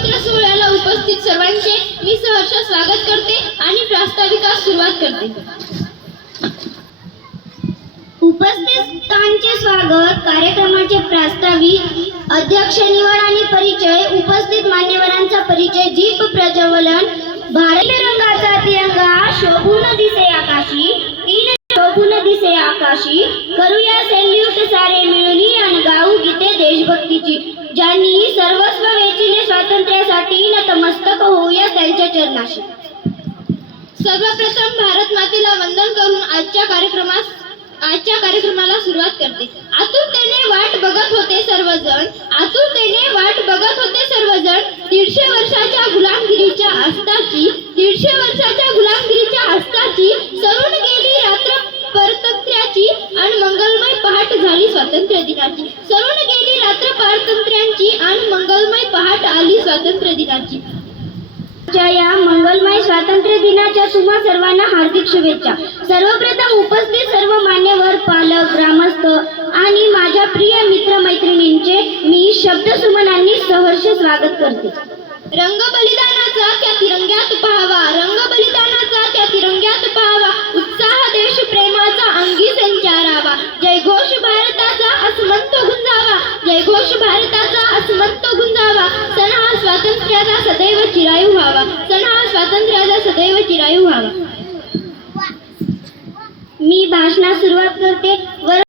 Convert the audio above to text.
पवित्र सोहळ्याला उपस्थित सर्वांचे मी सहर्ष स्वागत करते आणि प्रास्ताविकास सुरुवात करते. उपस्थितांचे स्वागत. कार्यक्रमाचे प्रास्ताविक, अध्यक्ष निवड आणि परिचय. उपस्थित मान्यवरांचा परिचय. दीप प्रज्वलन. भारतीय रंगाचा तिरंगा शोभून दिसे आकाशी, तीन शोभून दिसे आकाशी. करूया सॅल्यूट सारे मिळून आणि गाऊ गीते देशभक्तीची. ज्यांनी सर्वस्व वेचले स्वातंत्र्यासाठी, नतमस्तक होऊया त्यांच्या चरणाशी. सर्वप्रथम भारत मातेला वंदन करून आजच्या कार्यक्रमाला सुरुवात करते. आतुरतेने वाट बघत होते सर्वजण, आतुरतेने वाट बघत होते सर्वजण. 150 वर्षाच्या गुलामगिरीच्या अस्ताची, 150 वर्षाच्या गुलामगिरीच्या अस्ताची सरून गेली रात्र परतंत्र्याची आणि मंगलमय पहाट झाली स्वातंत्र्य दिनाची. सरून गेली रात्र पारतंत्र्यांची आणि मंगलमय पहाट आली स्वातंत्र्य दिनाची. या मंगलमय स्वातंत्र्य दिनाच्या तुम्हा सर्वांना हार्दिक शुभेच्छा. सर्वप्रथम उपस्थित सर्व मान्यवर, पालक, ग्रामस्थ आणि माझ्या प्रिय मित्रमैत्रिणींचे मी शब्दसुमनांनी सहर्ष स्वागत करते. रंग बलिदानाचा त्या तिरंग्यात पहावा, रंग बलिदानाचा त्या तिरंग्यात पहावा. उत्साह देश प्रेमाचा अंगी संचारावा. जय घोष भारताचा अस्मंत गुंजावा, जय घोष भारताचा अस्मंत गुंजावा. सण हा स्वातंत्र्याचा सदैव चिरायू व्हावा, सण हा स्वातंत्र्याचा सदैव चिरायू व्हावा.